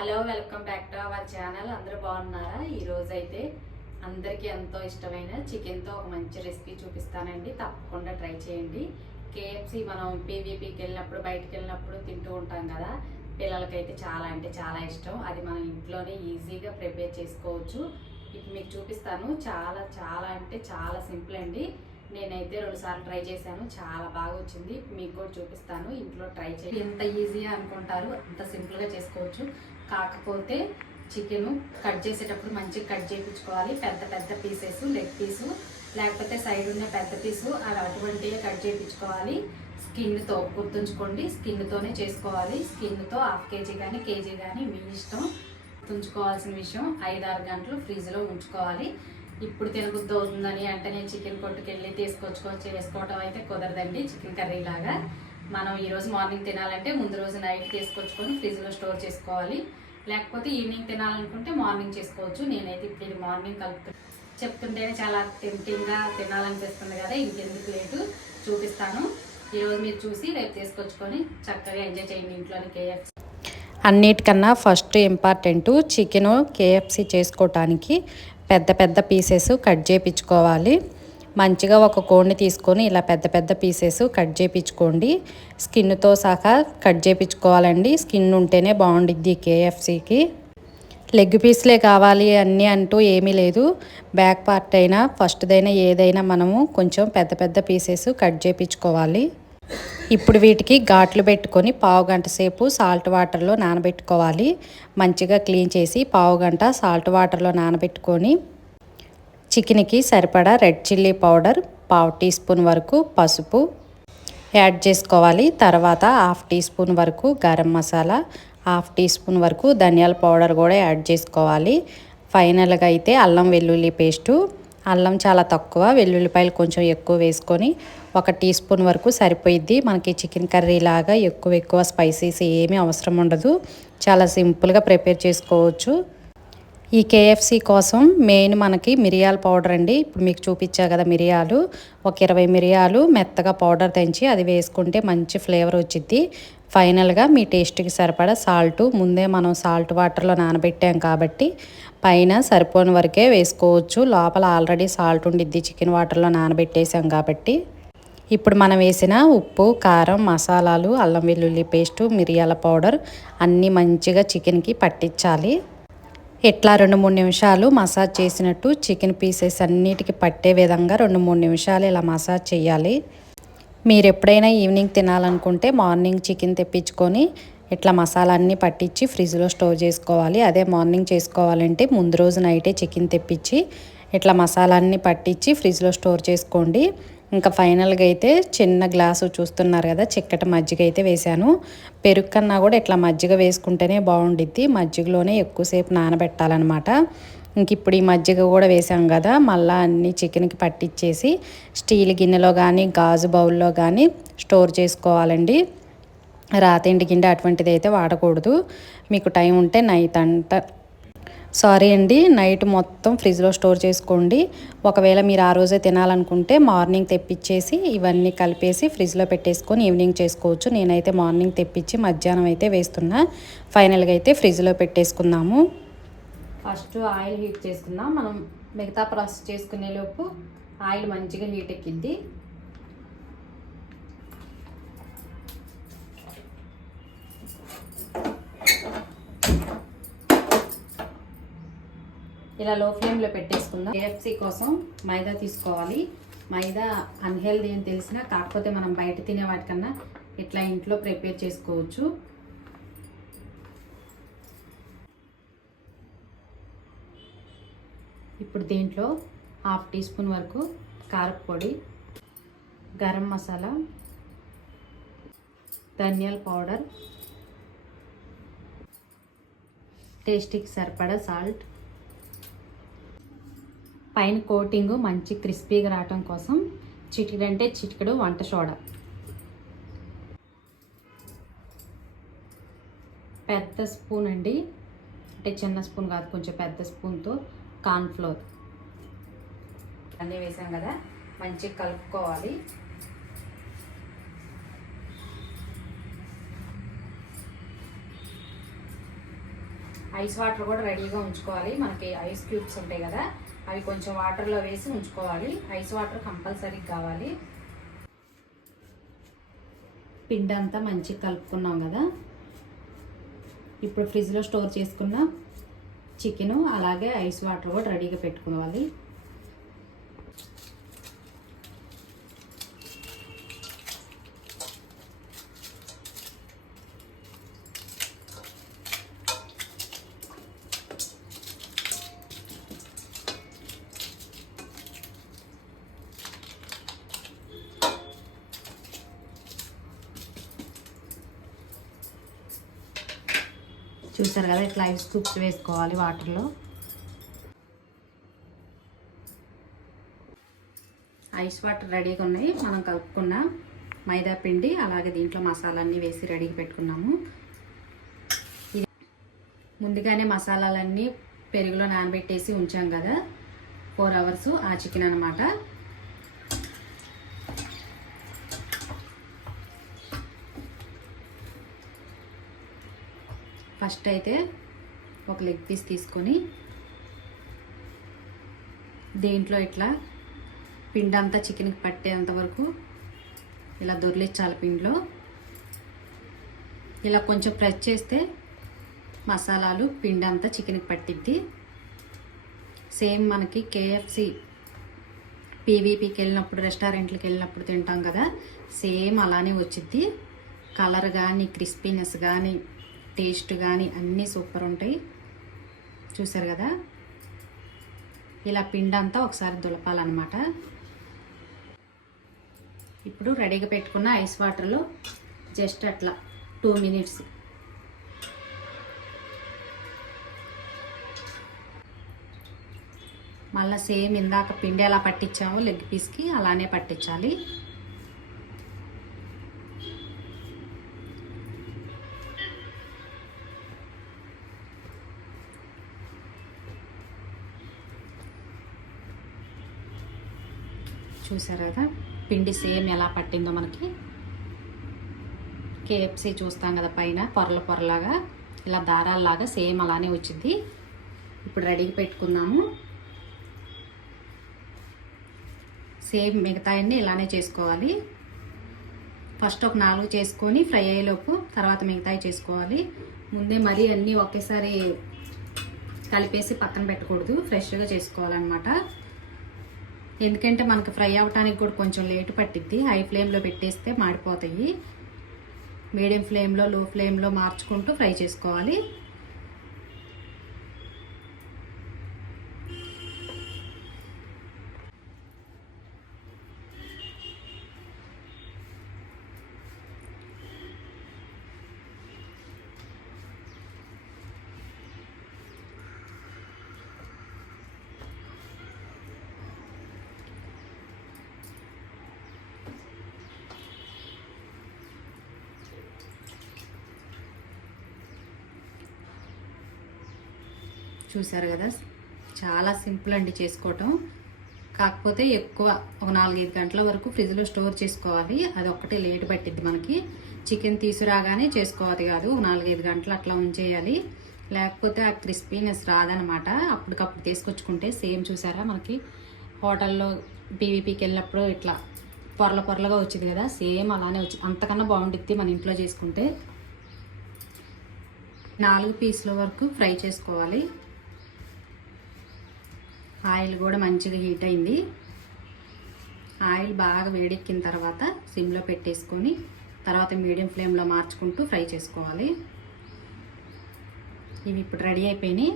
Hello welcome back to our channel. అందరూ బాగున్నారా? ఈరోజు అయితే అందరికీ ఎంతో ఇష్టమైన చికెన్తో ఒక మంచి రెసిపీ చూపిస్తానండి. తప్పకుండా ట్రై చేయండి. కేఎఫ్సి మనం పీవీపీకి వెళ్ళినప్పుడు బయటికి వెళ్ళినప్పుడు తింటూ ఉంటాం కదా. పిల్లలకైతే చాలా అంటే చాలా ఇష్టం. అది మనం ఇంట్లోనే ఈజీగా ప్రిపేర్ చేసుకోవచ్చు. ఇప్పుడు మీకు చూపిస్తాను. చాలా చాలా అంటే చాలా సింపుల్ అండి. నేనైతే రెండుసార్లు ట్రై చేశాను. చాలా బాగా వచ్చింది. మీకు కూడా చూపిస్తాను. ఇంట్లో ట్రై చేయండి. ఎంత ఈజీగా అనుకుంటారు అంత సింపుల్గా చేసుకోవచ్చు. కాకపోతే చికెన్ కట్ చేసేటప్పుడు మంచిగా కట్ చేయించుకోవాలి. పెద్ద పెద్ద పీసెస్ లెగ్ పీసు లేకపోతే సైడ్ ఉన్న పెద్ద పీసు అవి అటువంటివి కట్ చేయించుకోవాలి. స్కిన్తో గుర్తుంచుకోండి. స్కిన్తోనే చేసుకోవాలి. స్కిన్తో హాఫ్ కేజీ కానీ కేజీ కానీ మీ ఇష్టం. ఉంచుకోవాల్సిన విషయం ఐదు ఆరు గంటలు ఫ్రిడ్జ్లో ఉంచుకోవాలి. ఇప్పుడు తినబుద్ధి అవుతుందని వెంటనే చికెన్ కొట్టుకెళ్ళి తీసుకొచ్చుకో చేసుకోవటం అయితే కుదరదండి. చికెన్ కర్రీ లాగా. మనం ఈరోజు మార్నింగ్ తినాలంటే ముందు రోజు నైట్ తీసుకొచ్చుకొని ఫ్రిడ్జ్లో స్టోర్ చేసుకోవాలి. లేకపోతే ఈవినింగ్ తినాలనుకుంటే మార్నింగ్ చేసుకోవచ్చు. నేనైతే ఇప్పుడు మార్నింగ్ కలుపుతాను చెప్తుంటేనే చాలా టెంప్టింగ్గా తినాలనిపిస్తుంది కదా ఇంకెందుకు లేటు చూపిస్తాను. ఈరోజు మీరు చూసి రేపు తీసుకొచ్చుకొని చక్కగా ఎంజాయ్ చేయండి ఇంట్లోని కేఎఫ్సి అన్నిటికన్నా ఫస్ట్ ఇంపార్టెంట్ చికెన్ కేఎఫ్సి చేసుకోవటానికి పెద్ద పెద్ద పీసెస్ కట్ చేయించుకోవాలి మంచిగా ఒక కోడిని తీసుకొని ఇలా పెద్ద పెద్ద పీసెస్ కట్ చేయించుకోండి. స్కిన్తో సహా కట్ చేయించుకోవాలండి. స్కిన్ ఉంటేనే బాగుండిద్ది కేఎఫ్సికి లెగ్ పీస్లే కావాలి అన్నీ అంటూ ఏమీ లేదు. బ్యాక్ పార్ట్ అయినా ఫస్ట్దైనా ఏదైనా మనము కొంచెం పెద్ద పెద్ద పీసెస్ కట్ చేయించుకోవాలి. ఇప్పుడు వీటికి ఘాట్లు పెట్టుకొని పావు గంట సేపు సాల్ట్ వాటర్లో నానబెట్టుకోవాలి. మంచిగా క్లీన్ చేసి పావు గంట సాల్ట్ వాటర్లో నానబెట్టుకొని చికెన్కి సరిపడా రెడ్ చిల్లీ పౌడర్ పావు టీ స్పూన్ వరకు పసుపు యాడ్ చేసుకోవాలి. తర్వాత హాఫ్ టీ స్పూన్ వరకు garam masala half teaspoon వరకు ధనియాల పౌడర్ కూడా యాడ్ చేసుకోవాలి. ఫైనల్గా అయితే అల్లం వెల్లుల్లి పేస్టు. అల్లం చాలా తక్కువ వెల్లుల్లిపాయలు కొంచెం ఎక్కువ వేసుకొని ఒక టీ స్పూన్ వరకు సరిపోయిద్ది. మనకి చికెన్ కర్రీ లాగా ఎక్కువ ఎక్కువ స్పైసీస్ ఏమీ అవసరం ఉండదు. చాలా సింపుల్గా ప్రిపేర్ చేసుకోవచ్చు. ఈ కేఎఫ్సి కోసం మెయిన్ మనకి మిరియాల పౌడర్ అండి. ఇప్పుడు మీకు చూపించా కదా మిరియాలు. ఒక ఇరవై మిరియాలు మెత్తగా పౌడర్ తెంచి అది వేసుకుంటే మంచి ఫ్లేవర్ వచ్చింది ఫైనల్గా మీ టేస్ట్కి సరిపడా సాల్ట్. ముందే మనం సాల్ట్ వాటర్లో నానబెట్టాం కాబట్టి పైన సరిపోని వరకే వేసుకోవచ్చు. లోపల ఆల్రెడీ సాల్ట్ ఉండిద్ది చికెన్ వాటర్లో నానబెట్టేసాం కాబట్టి. ఇప్పుడు మనం వేసిన ఉప్పు కారం మసాలాలు అల్లం వెల్లుల్లి పేస్టు మిరియాల పౌడర్ అన్నీ మంచిగా చికెన్కి పట్టించాలి. ఇట్లా రెండు మూడు నిమిషాలు మసాజ్ చేసినట్టు చికెన్ పీసెస్ అన్నిటికి పట్టే విధంగా రెండు మూడు నిమిషాలు ఇలా మసాజ్ చేయాలి. మీరు ఎప్పుడైనా ఈవినింగ్ తినాలనుకుంటే మార్నింగ్ చికెన్ తెప్పించుకొని ఇట్లా మసాలా అన్నీ పట్టించి ఫ్రిడ్జ్లో స్టోర్ చేసుకోవాలి. అదే మార్నింగ్ చేసుకోవాలంటే ముందు రోజు నైటే చికెన్ తెప్పించి ఇట్లా మసాలా అన్నీ పట్టించి ఫ్రిడ్జ్లో స్టోర్ చేసుకోండి. ఇంకా ఫైనల్గా అయితే చిన్న గ్లాసు చూస్తున్నారు కదా చిక్కటి మజ్జిగ అయితే వేశాను. పెరుగు కన్నా కూడా ఇట్లా మజ్జిగ వేసుకుంటేనే బాగుండిద్ది. మజ్జిగలోనే ఎక్కువసేపు నానబెట్టాలన్నమాట. ఇంక ఇప్పుడు ఈ మజ్జిగ కూడా వేసాం కదా మళ్ళీ అన్ని చికెన్కి పట్టించేసి స్టీల్ గిన్నెలో కానీ గాజు బౌల్లో కానీ స్టోర్ చేసుకోవాలండి. రాతింటి గిన్నె అటువంటిది అయితే వాడకూడదు. మీకు టైం ఉంటే నైట్ అంతా సారీ అండి నైట్ మొత్తం ఫ్రిడ్జ్లో స్టోర్ చేసుకోండి. ఒకవేళ మీరు ఆ రోజే తినాలనుకుంటే మార్నింగ్ తెప్పించేసి ఇవన్నీ కలిపేసి ఫ్రిడ్జ్లో పెట్టేసుకొని ఈవినింగ్ చేసుకోవచ్చు. నేనైతే మార్నింగ్ తెప్పించి మధ్యాహ్నం అయితే వేస్తున్నా. ఫైనల్గా అయితే ఫ్రిడ్జ్లో పెట్టేసుకుందాము. ఫస్ట్ ఆయిల్ హీట్ చేసుకుందాం. మనం మిగతా ప్రాసెస్ చేసుకునే లోపు ఆయిల్ మంచిగా హీట్ ఎక్కిద్ది. ఇలా లో ఫ్లేమ్లో పెట్టేసుకుందాం. కేఎఫ్సి కోసం మైదా తీసుకోవాలి. మైదా అన్హెల్దీ అని తెలిసినా కాకపోతే మనం బయట తినే వాటికన్నా ఇట్లా ఇంట్లో ప్రిపేర్ చేసుకోవచ్చు. ఇప్పుడు దీంట్లో హాఫ్ టీ స్పూన్ వరకు కారపొడి గరం మసాలా ధనియాల పౌడర్ టేస్టీకి సరిపడా సాల్ట్ పైన కోటింగ్ మంచి క్రిస్పీగా రావటం కోసం చిటికడు అంటే చిటికడు వంట సోడా. పెద్ద స్పూన్ అండి. అంటే చిన్న స్పూన్ కాదు కొంచెం పెద్ద స్పూన్తో కార్న్ఫ్లోర్ అన్నీ వేసాం కదా మంచిగా కలుపుకోవాలి. ఐస్ వాటర్ కూడా రెడీగా ఉంచుకోవాలి. మనకి ఐస్ క్యూబ్స్ ఉంటాయి కదా అవి కొంచెం వాటర్లో వేసి ఉంచుకోవాలి. ఐస్ వాటర్ కంపల్సరీ కావాలి. పిండి అంతా మంచిగా కలుపుకున్నాం కదా. ఇప్పుడు ఫ్రిడ్జ్లో స్టోర్ చేసుకున్న చికెను అలాగే ఐస్ వాటర్ కూడా రెడీగా పెట్టుకోవాలి. చూసారు కదా ఇట్లా ఐస్ క్యూబ్స్ వేసుకోవాలి వాటర్లో. ఐస్ వాటర్ రెడీగా ఉన్నాయి మనం కలుపుకున్న మైదా పిండి అలాగే దీంట్లో మసాలాన్ని వేసి రెడీగా పెట్టుకున్నాము. ఇది ముందుగానే మసాలాలన్నీ పెరుగులో నానబెట్టేసి ఉంచాం కదా ఫోర్ అవర్స్ ఆ చికెన్ అనమాట ఫస్ట్ అయితే ఒక లెగ్ పీస్ తీసుకొని దేంట్లో ఇట్లా పిండి అంతా చికెన్కి పట్టేంత వరకు ఇలా దొర్లించాలి పిండిలో. ఇలా కొంచెం ప్రెస్ చేస్తే మసాలాలు పిండి అంతా చికెన్కి పట్టిద్ది. సేమ్ మనకి కేఎఫ్సి పీవీపీకి వెళ్ళినప్పుడు రెస్టారెంట్లకు వెళ్ళినప్పుడు తింటాం కదా సేమ్ అలానే వచ్చిద్ది. కలర్ కానీ క్రిస్పీనెస్ కానీ టేస్ట్ కానీ అన్నీ సూపర్ ఉంటాయి. చూసారు కదా? ఇలా పిండి అంతా ఒకసారి దులపాలన్నమాట. ఇప్పుడు రెడీగా పెట్టుకున్న ఐస్ వాటర్లో జస్ట్ అట్లా టూ మినిట్స్. మళ్ళీ సేమ్ ఇందాక పిండి ఎలా పట్టించామో లెగ్ పీస్కి అలానే పట్టించాలి. చూసారు కదా? పిండి సేమ్ ఎలా పట్టిందో మనకి. కేఎఫ్సీ చూస్తాం కదా పైన పొరల పొరలాగా. ఇలా దారాలలాగా సేమ్ అలానే వచ్చింది ఇప్పుడు రెడీగా పెట్టుకుందాము. సేమ్ మిగతాయన్ని ఇలానే చేసుకోవాలి. ఫస్ట్ ఒక నాలుగు చేసుకొని ఫ్రై అయ్యేలోపు తర్వాత మిగతాయి చేసుకోవాలి. ముందే మరీ అన్నీ ఒకేసారి కలిపేసి పక్కన పెట్టకూడదు. ఫ్రెష్గా చేసుకోవాలన్నమాట. ఎందుకంటే మనకు ఫ్రై అవ్వటానికి కూడా కొంచెం లేటు పట్టిద్ది. హై ఫ్లేమ్లో పెట్టేస్తే మాడిపోతాయి. మీడియం ఫ్లేమ్లో లో ఫ్లేమ్లో మార్చుకుంటూ ఫ్రై చేసుకోవాలి. చూసారు కదా చాలా సింపుల్ అండి చేసుకోవటం. కాకపోతే ఎక్కువ ఒక నాలుగైదు గంటల వరకు ఫ్రిడ్జ్లో స్టోర్ చేసుకోవాలి. అది ఒక్కటే లేట్ పట్టిద్ది మనకి. చికెన్ తీసుకురాగానే చేసుకోవాలి కాదు నాలుగైదు గంటలు అట్లా ఉంచేయాలి. లేకపోతే ఆ క్రిస్పీనెస్ రాదనమాట. అప్పటికప్పుడు తీసుకొచ్చుకుంటే సేమ్ చూసారా మనకి? హోటల్లో పీవీపీకి వెళ్ళినప్పుడు ఇట్లా పొరల పొరలుగా వచ్చింది కదా సేమ్ అలానే వచ్చింది అంతకన్నా బాగుండిద్ది మన ఇంట్లో చేసుకుంటే. నాలుగు పీసుల వరకు ఫ్రై చేసుకోవాలి. ఆయిల్ కూడా మంచిగా హీట్ అయింది. ఆయిల్ బాగా వేడెక్కిన తర్వాత సిమ్లో పెట్టేసుకొని తర్వాత మీడియం ఫ్లేమ్లో మార్చుకుంటూ ఫ్రై చేసుకోవాలి. ఇవి ఇప్పుడు రెడీ అయిపోయినాయి.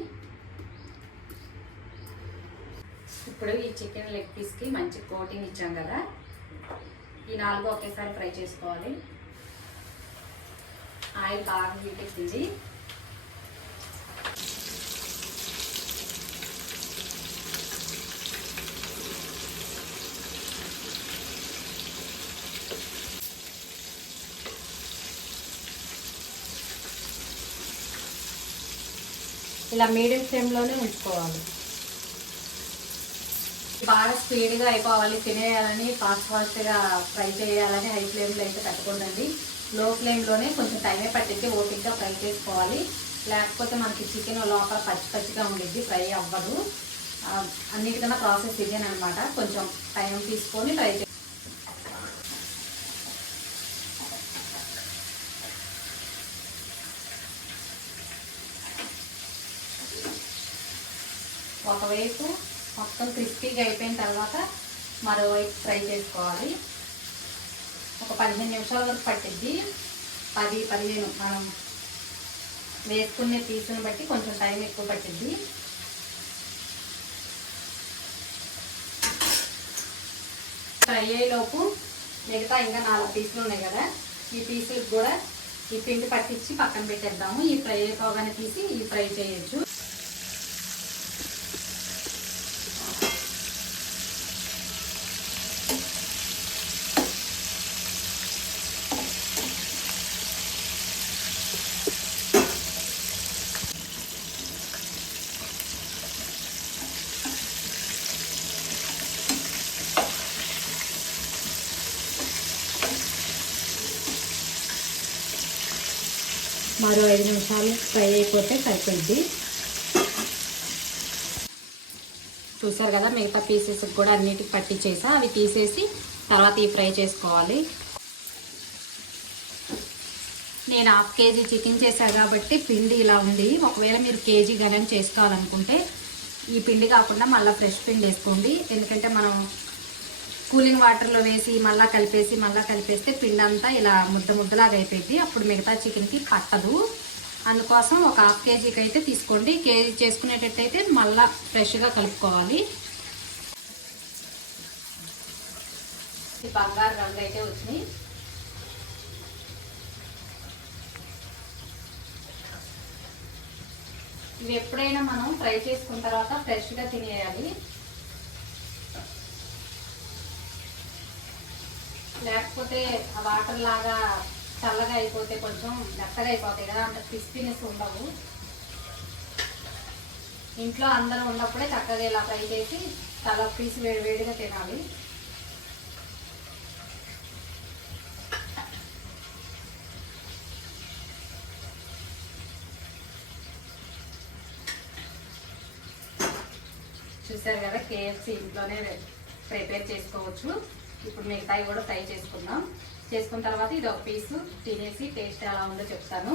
ఇప్పుడు ఈ చికెన్ లెగ్ పీస్కి మంచి కోటింగ్ ఇచ్చాం కదా. ఈ నాలుగు ఒకేసారి ఫ్రై చేసుకోవాలి. ఆయిల్ బాగా హీట్ ఎక్కింది. ఇలా మీడియం ఫ్లేమ్లోనే ఉంచుకోవాలి. బాగా స్పీడ్గా అయిపోవాలి తినేయాలని ఫాస్ట్ ఫాస్ట్గా ఫ్రై చేయాలని హై ఫ్లేమ్లో అయితే పెట్టుకోండి లో ఫ్లేమ్లోనే కొంచెం టైమే పట్టించి ఓపిక్గా ఫ్రై చేసుకోవాలి. లేకపోతే మనకి చికెన్ లోపల పచ్చి పచ్చిగా ఉండిద్ది ఫ్రై అవ్వదు. అన్నిటికన్నా ప్రాసెస్ ఇదేనమాట కొంచెం టైం తీసుకొని ఫ్రై ఒకవైపు మొత్తం క్రిస్పీగా అయిపోయిన తర్వాత మరోవైపు ఫ్రై చేసుకోవాలి. ఒక పదిహేను నిమిషాల వరకు పట్టిద్ది. పది పదిహేను మనం వేసుకునే పీసుని బట్టి కొంచెం టైం ఎక్కువ పట్టిద్ది. ఫ్రై అయ్యేలోపు మిగతా ఇంకా నాలుగు పీసులు ఉన్నాయి కదా ఈ పీసులకు కూడా ఈ పిండి పట్టించి పక్కన పెట్టేద్దాము. ఈ ఫ్రై అయిపోగానే తీసి ఈ ఫ్రై చేయొచ్చు మరో ఐదు నిమిషాలు ఫ్రై అయిపోతే సరిపోద్ది చూసారు కదా మిగతా పీసెస్ కూడా అన్నిటికి పట్టించేసా. అవి తీసేసి తర్వాత ఈ ఫ్రై చేసుకోవాలి. నేను హాఫ్ కేజీ చికెన్ చేశాను కాబట్టి పిండి ఇలా ఉంది. ఒకవేళ మీరు కేజీ గనం చేసుకోవాలనుకుంటే ఈ పిండి కాకుండా మళ్ళీ ఫ్రెష్ పిండి వేసుకోండి. ఎందుకంటే మనం కూలింగ్ వాటర్లో వేసి మళ్ళీ కలిపేసి మళ్ళీ కలిపేస్తే పిండి అంతా ఇలా ముద్ద ముద్దలాగా అయిపోయింది. అప్పుడు మిగతా చికెన్కి పట్టదు. అందుకోసం ఒక హాఫ్ కేజీకి అయితే తీసుకోండి. కేజీ చేసుకునేటట్టయితే మళ్ళీ ఫ్రెష్గా కలుపుకోవాలి. బంగారు రంగు అయితే వచ్చినాయి ఇవి ఎప్పుడైనా మనం ఫ్రై చేసుకున్న తర్వాత ఫ్రెష్గా తినేయాలి. లేకపోతే ఆ వాటర్ లాగా చల్లగా అయిపోతే కొంచెం మెత్తగా అయిపోతాయి కదా అంత క్రిస్పీనెస్ ఉండవు. ఇంట్లో అందరూ ఉన్నప్పుడే చక్కగా ఇలా ఫ్రై చేసి చాలా పీస్ వేడి వేడిగా తినాలి. చూసారు కదా కేఎఫ్సి ఇంట్లోనే ప్రిపేర్ చేసుకోవచ్చు. ఇప్పుడు మిగతాయి కూడా ఫ్రై చేసుకుందాం. చేసుకున్న తర్వాత ఇది ఒక పీసు తినేసి టేస్ట్ ఎలా ఉందో చెప్తాను.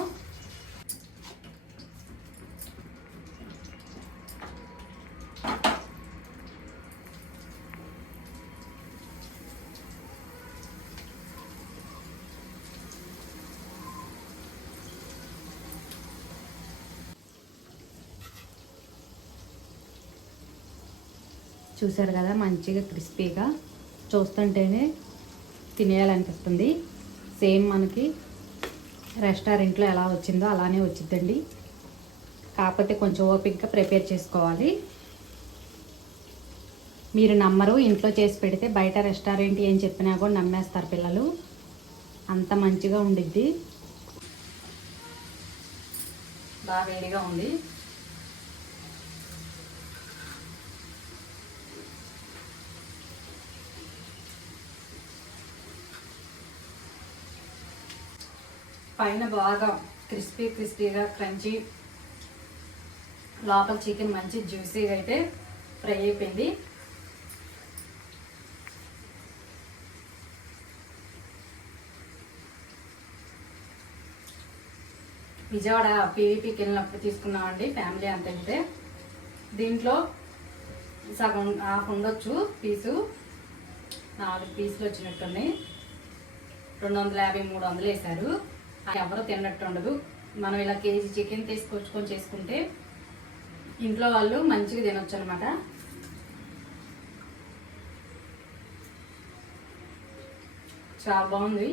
చూసారు కదా మంచిగా క్రిస్పీగా చూస్తుంటేనే తినేయాలనిపిస్తుంది. సేమ్ మనకి రెస్టారెంట్లో ఎలా వచ్చిందో అలానే వచ్చిద్దండి. కాకపోతే కొంచెం ఓపికగా ప్రిపేర్ చేసుకోవాలి. మీరు నమ్మరు ఇంట్లో చేసి పెడితే బయట రెస్టారెంట్ ఏం చెప్పినా కూడా నమ్మేస్తారు పిల్లలు. అంత మంచిగా ఉండిద్ది. బాగా వేడిగా ఉంది. పైన బాగా క్రిస్పీ క్రిస్పీగా క్రంచీ లోపల చికెన్ మంచి జ్యూసీగా అయితే ఫ్రై అయిపోయింది. విజయవాడ పీవీపీకి వెళ్ళినప్పుడు తీసుకున్నామండి ఫ్యామిలీ అంత వెళ్తే. దీంట్లో సగం హాఫ్ ఉండొచ్చు పీసు. నాలుగు పీసులు వచ్చినట్టున్నాయి. రెండు వందల యాభై మూడు వందలు వేశారు. ఎవరు తిన్నట్టు ఉండదు. మనం ఇలా కేజీ చికెన్ తీసుకొచ్చుకొని చేసుకుంటే ఇంట్లో వాళ్ళు మంచిగా తినొచ్చు అనమాట చాలా బాగుంది.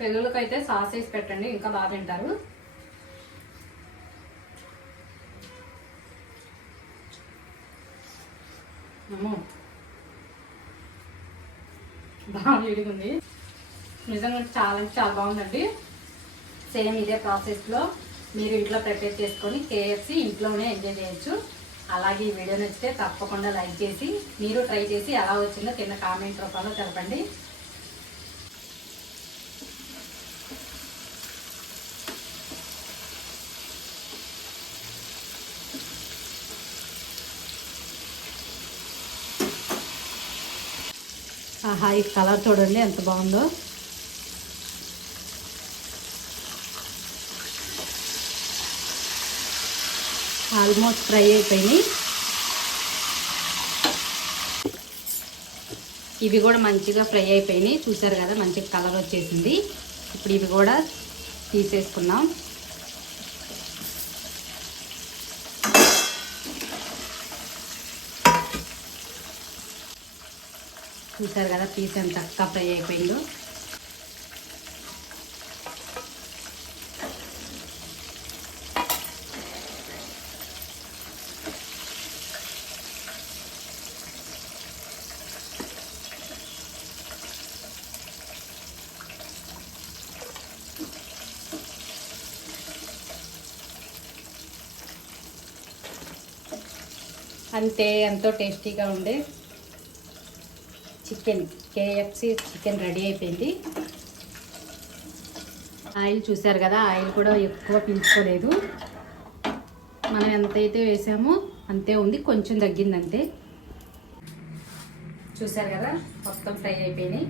పిల్లలకైతే సాస్ వేసి పెట్టండి ఇంకా బాగా తింటారు. అమ్మో. బాగా వేడిగా నిజంగా చాలా చాలా బాగుందండి. సేమ్ ఇదే ప్రాసెస్లో మీరు ఇంట్లో ప్రిపేర్ చేసుకొని కేఎఫ్సి ఇంట్లోనే ఎంజాయ్ చేయొచ్చు. అలాగే ఈ వీడియో నచ్చితే తప్పకుండా లైక్ చేసి మీరు ట్రై చేసి ఎలా వచ్చిందో కింద కామెంట్ రూపంలో తెలపండి. హాయ్ కలర్ చూడండి ఎంత బాగుందో. ఆల్మోస్ట్ ఫ్రై అయిపోయినాయి. ఇవి కూడా మంచిగా ఫ్రై అయిపోయినాయి. చూసారు కదా మంచిగా కలర్ వచ్చేసింది. ఇప్పుడు ఇవి కూడా తీసేసుకున్నాం చూసారు కదా పీస్ ఎంత చక్కగా ఫ్రై అయిపోయిందో. అంతే ఎంతో టేస్టీగా ఉండే చికెన్ కేఎఫ్సి చికెన్ రెడీ అయిపోయింది. ఆయిల్ చూసారు కదా ఆయిల్ కూడా ఎక్కువ పీల్చుకోలేదు మనం ఎంతైతే వేసామో అంతే ఉంది కొంచెం తగ్గిందంతే. చూశారు చూసారు కదా మొత్తం ఫ్రై అయిపోయినాయి.